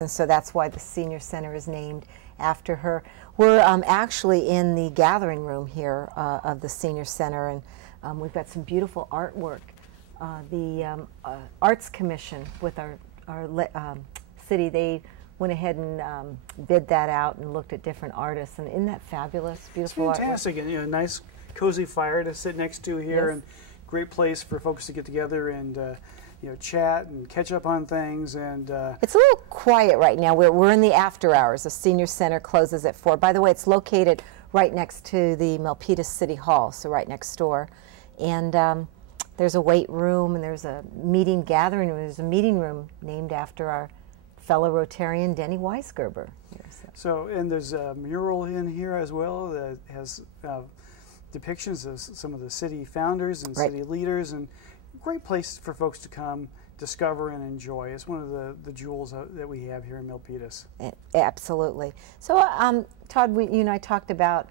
And so that's why the senior center is named after her. We're actually in the gathering room here of the senior center, and we've got some beautiful artwork. The Arts Commission with our city, they went ahead and bid that out and looked at different artists, and isn't that fabulous? Beautiful. It's fantastic, artwork. and a nice cozy fire to sit next to here, Yes. and great place for folks to get together and chat and catch up on things. And it's a little quiet right now. We're in the after hours. The senior center closes at 4. By the way, it's located right next to the Milpitas City Hall, so right next door. And there's a weight room, and there's a gathering room. There's a meeting room named after our fellow Rotarian Denny Weisgerber. And there's a mural in here as well that has depictions of some of the city founders and city leaders, and great place for folks to come, discover, and enjoy. It's one of the jewels that we have here in Milpitas. Absolutely. So, Todd, you and I talked about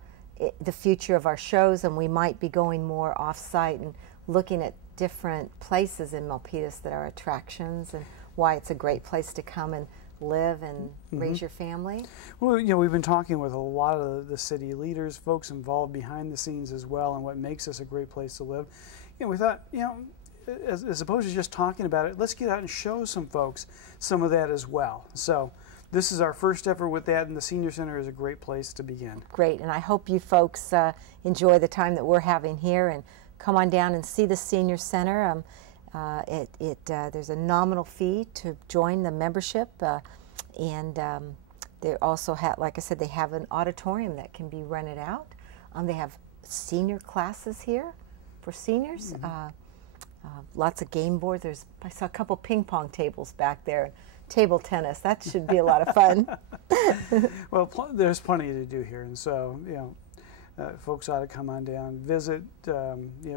the future of our shows, and we might be going more off-site and looking at different places in Milpitas that are attractions, and why it's a great place to come and live and raise your family. Well, we've been talking with a lot of the city leaders, folks involved behind the scenes as well, and what makes us a great place to live. We thought, as opposed to just talking about it, let's get out and show some folks some of that as well. So this is our first effort with that, and the Senior Center is a great place to begin. Great, and I hope you folks enjoy the time that we're having here, and come on down and see the Senior Center. There's a nominal fee to join the membership, and they also have, like I said, they have an auditorium that can be rented out. They have senior classes here for seniors. Lots of game boards. I saw a couple ping pong tables back there. Table tennis. That should be a lot of fun. Well, there's plenty to do here, and so folks ought to come on down, visit,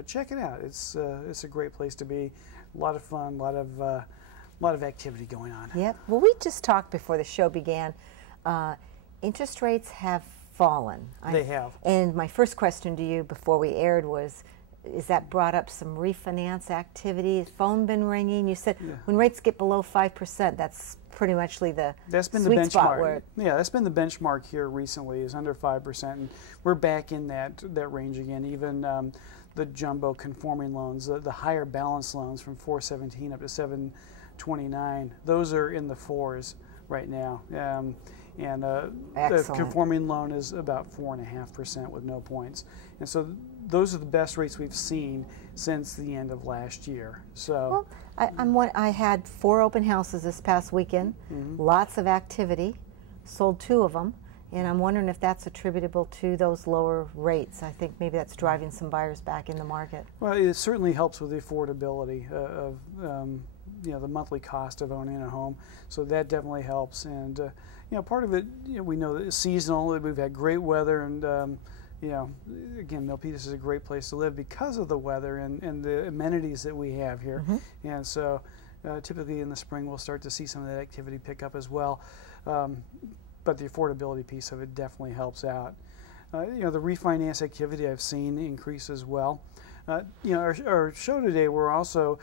check it out. It's a great place to be. A lot of fun, a lot of activity going on. Yep. Well, we just talked before the show began. Interest rates have fallen. They have. And my first question to you before we aired was, is that brought up some refinance activity? Has phone been ringing? You said when rates get below 5%, that's pretty much the sweet spot where that's been the benchmark here recently, is under 5%, and we're back in that range again. Even the jumbo conforming loans, the higher balance loans from 417 up to 729, those are in the 4s right now. And the conforming loan is about 4.5% with no points. And so those are the best rates we've seen since the end of last year. So I had 4 open houses this past weekend, lots of activity, sold 2 of them, and I'm wondering if that's attributable to those lower rates. I think maybe that's driving some buyers back in the market. Well, it certainly helps with the affordability of the monthly cost of owning a home, so that definitely helps. And part of it, we know that it's seasonal. We've had great weather, and again, Milpitas is a great place to live because of the weather and the amenities that we have here. And so typically in the spring we'll start to see some of that activity pick up as well. But the affordability piece of it definitely helps out. The refinance activity I've seen increase as well. Our show today, we're also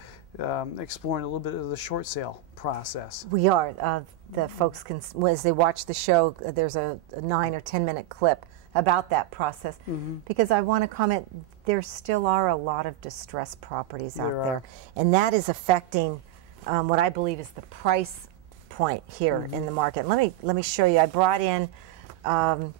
exploring a little bit of the short sale process. We are. The folks can, as they watch the show, there's a 9 or 10 minute clip about that process, because I want to comment, there still are a lot of distressed properties out there, and that is affecting what I believe is the price point here in the market. Let me show you. I brought in the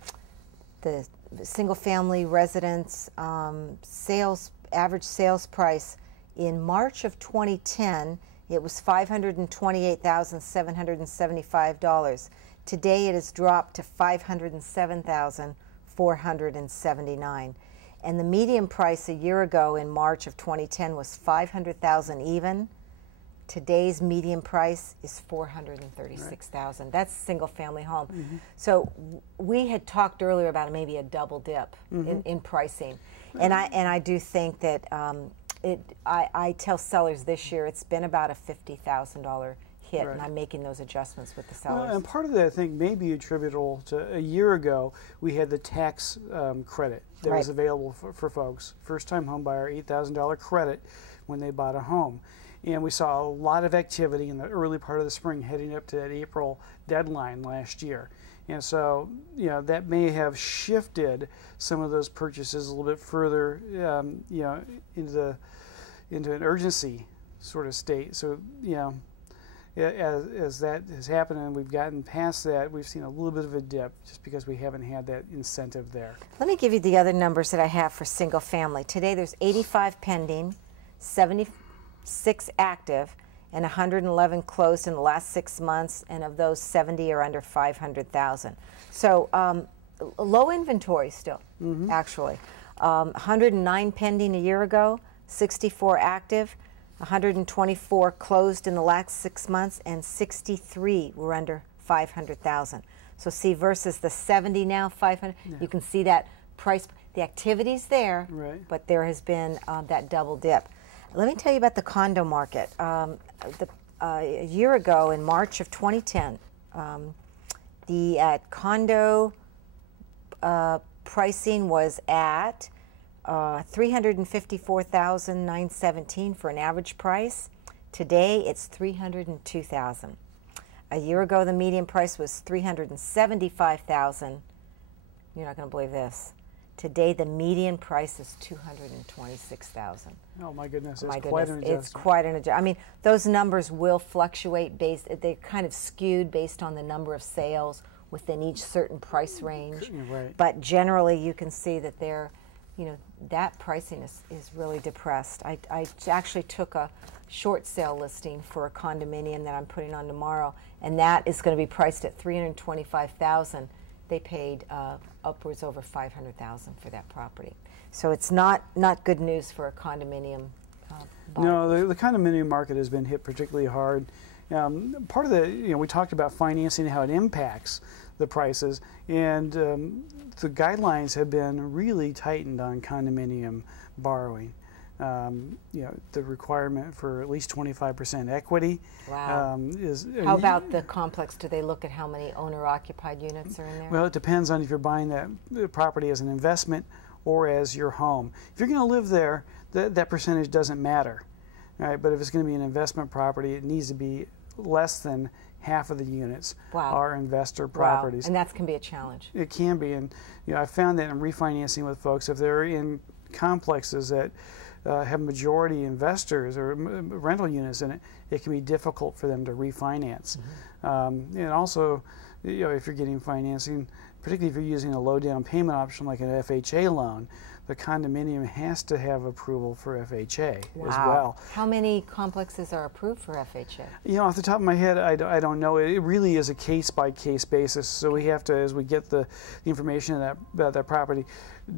single family residence average sales price in March of 2010. It was $528,775. Today it has dropped to $507,479. And the median price a year ago in March of 2010 was $500,000 even. Today's median price is $436,000. That's a single family home. So we had talked earlier about maybe a double dip in pricing. And I do think that I tell sellers this year it's been about a $50,000 hit, and I'm making those adjustments with the sellers. And part of that, I think, may be attributable to a year ago we had the tax credit that was available for folks. First-time home buyer, $8,000 credit when they bought a home. And we saw a lot of activity in the early part of the spring heading up to that April deadline last year. And so, you know, that may have shifted some of those purchases a little bit further, you know, into an urgency sort of state. So, you know, as that has happened and we've gotten past that, we've seen a little bit of a dip just because we haven't had that incentive there. Let me give you the other numbers that I have for single family. Today there's 85 pending, 76 active, and 111 closed in the last 6 months, and of those 70 are under 500,000. So low inventory still, actually. 109 pending a year ago, 64 active, 124 closed in the last 6 months, and 63 were under 500,000. So see, versus the 70 now, 500, you can see that price, the activity's there, right, but there has been that double dip. Let me tell you about the condo market. A year ago, in March of 2010, the condo pricing was at $354,917 for an average price. Today it's $302,000. A year ago the median price was $375,000. You're not going to believe this. Today the median price is $226,000. Oh my goodness! Oh, my it's quite an adjustment. It's quite an adjustment. I mean, those numbers will fluctuate based. They're kind of skewed based on the number of sales within each certain price range. Right. But generally, you can see that they're, you know, that pricing is really depressed. I actually took a short sale listing for a condominium that I'm putting on tomorrow, and that is going to be priced at $325,000. They paid upwards over $500,000 for that property. So it's not good news for a condominium buyer. No, the condominium market has been hit particularly hard. Part of the, you know, we talked about financing, how it impacts the prices, and the guidelines have been really tightened on condominium borrowing. You know, the requirement for at least 25% equity. Wow. How about the complex? Do they look at how many owner-occupied units are in there? Well, it depends on if you're buying that property as an investment or as your home. If you're going to live there, that percentage doesn't matter. Right? But if it's going to be an investment property, it needs to be less than half of the units are investor properties. And that can be a challenge. It can be, and you know, I found that in refinancing with folks, if they're in complexes that have majority investors or rental units in it, it can be difficult for them to refinance. And also, you know, if you're getting financing, particularly if you're using a low down payment option like an FHA loan, the condominium has to have approval for FHA as well. How many complexes are approved for FHA? You know, off the top of my head, I don't know. It really is a case-by-case basis. So we have to, as we get the information about that property,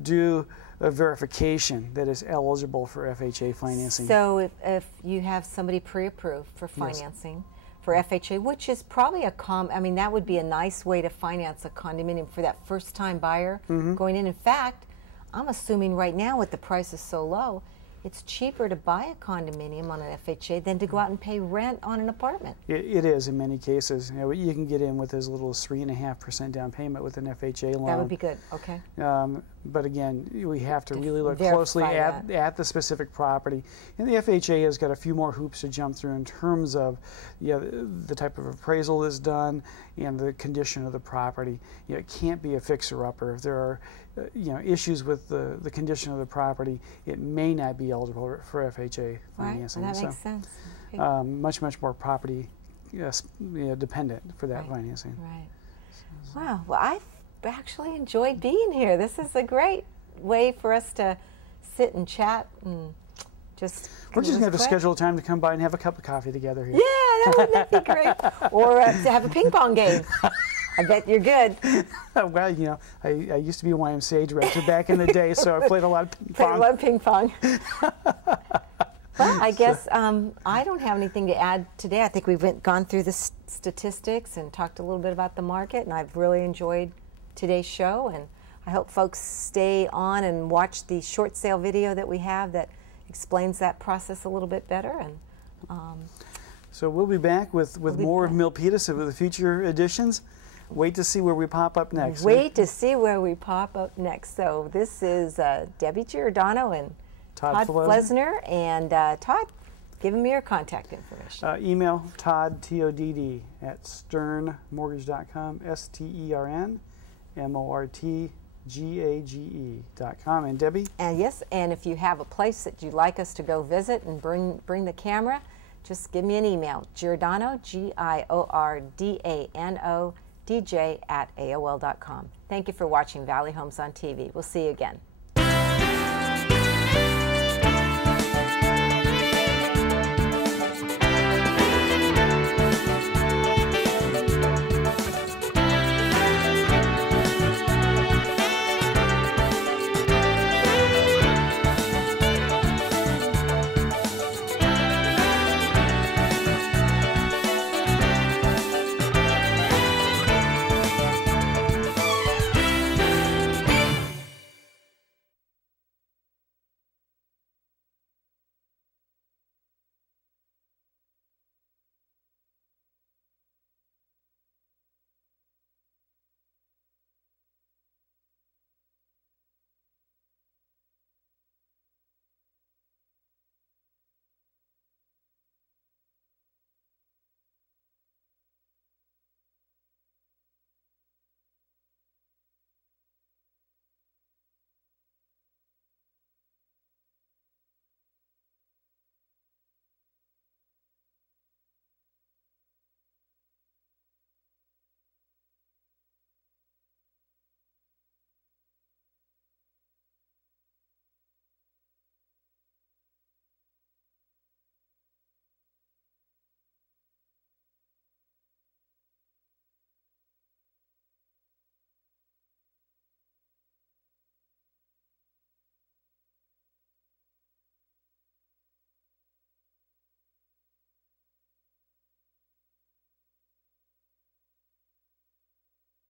do a verification that is eligible for FHA financing. So if you have somebody pre-approved for financing for FHA, which is probably I mean, that would be a nice way to finance a condominium for that first-time buyer going in. In fact, I'm assuming right now with the prices so low, it's cheaper to buy a condominium on an FHA than to go out and pay rent on an apartment. It is in many cases. You know, you can get in with as little as 3.5% down payment with an FHA loan. That would be good. Okay. But again, we have to really look closely at the specific property. And the FHA has got a few more hoops to jump through in terms of the type of appraisal that's done and the condition of the property. You know, it can't be a fixer-upper. If there are issues with the condition of the property, it may not be eligible for FHA financing. Right, that makes sense. Okay. Much more property dependent for that financing. Right. Wow. Well, I've actually enjoyed being here. This is a great way for us to sit and chat and just. We're just going to have to schedule a time to come by and have a cup of coffee together here. Yeah, wouldn't that be great? Or to have a ping pong game. I bet you're good. Well, you know, I used to be a YMCA director back in the day, so I played a lot of ping pong. Played a lot of ping pong. Well, I guess I don't have anything to add today. I think we've gone through the statistics and talked a little bit about the market, and I've really enjoyed today's show. And I hope folks stay on and watch the short sale video that we have that explains that process a little bit better. And so we'll be back with more of Milpitas with the future editions. Wait to see where we pop up next. Wait to see where we pop up next. So this is Debbie Giordano and Todd Flesner. And Todd, Give me your contact information. Email Todd, T-O-D-D, at sternmortgage.com, STERNMORTGAGE.com. And Debbie? And yes, and if you have a place that you'd like us to go visit and bring the camera, just give me an email, Giordano, Giordano, DJ @AOL.com. Thank you for watching Valley Homes on TV. We'll see you again.